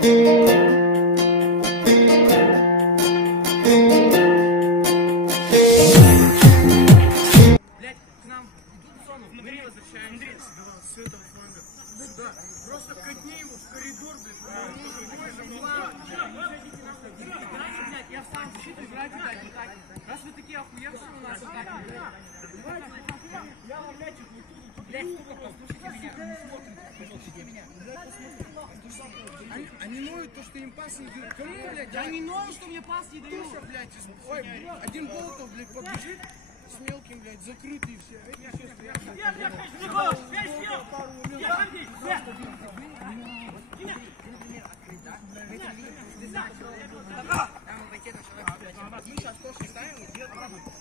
Просто катни его в коридор, блядь. Я в самом защиту играть, блядь. Раз вы такие охуевшие у нас, я вам мячик не буду. Блядь, послушайте меня. Они ноют то, что им пас не дают. Кому, блядь? Я не ною, что мне пас не дают. Туша, блядь, ой, один Болотов, блядь, побежит с мелким, блядь, закрытый все. Эти все стоят. Мы сейчас тоже ставим и делаем работу.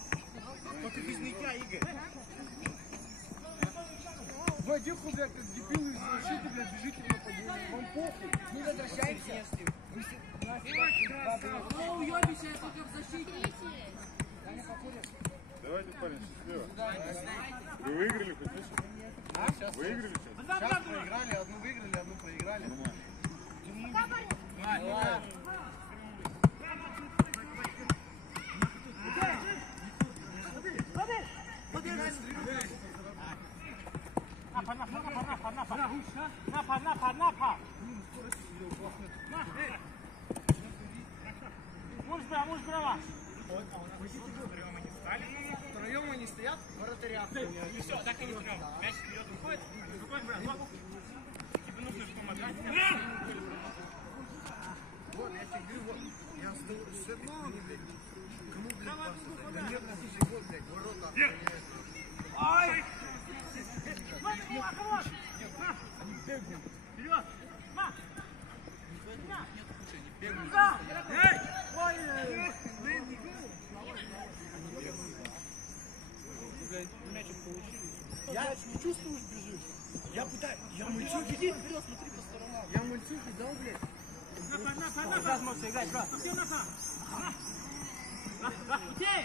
Только без нытья, Игорь. Вы один хуй, блядь, как дебилы из защиты, блядь, бежите на подъезд. Вам похуй. Мы возвращаемся. Кто уебища, только в защите. Давайте, парень, счастливо. Вы выиграли хоть сейчас? Выиграли сейчас? Сейчас проиграли, одну выиграли, одну проиграли. Втроем они стоят, вратаря. И все, так и не втроем. Мяч вперед выходит. Тебе нужно помогать. Вот, я тебе говорю, вот. Я с этой стороны, блядь. Кому, блядь, пас? Да нет, на вот, блядь, ворота. Ай! Вперед! Я не чувствуешь, бежишь. Я пытаюсь. Я мальчук, иди вперед, смотри по сторонам. Я мальчук дал, блядь. Сейчас можешь играть, брат. Иди!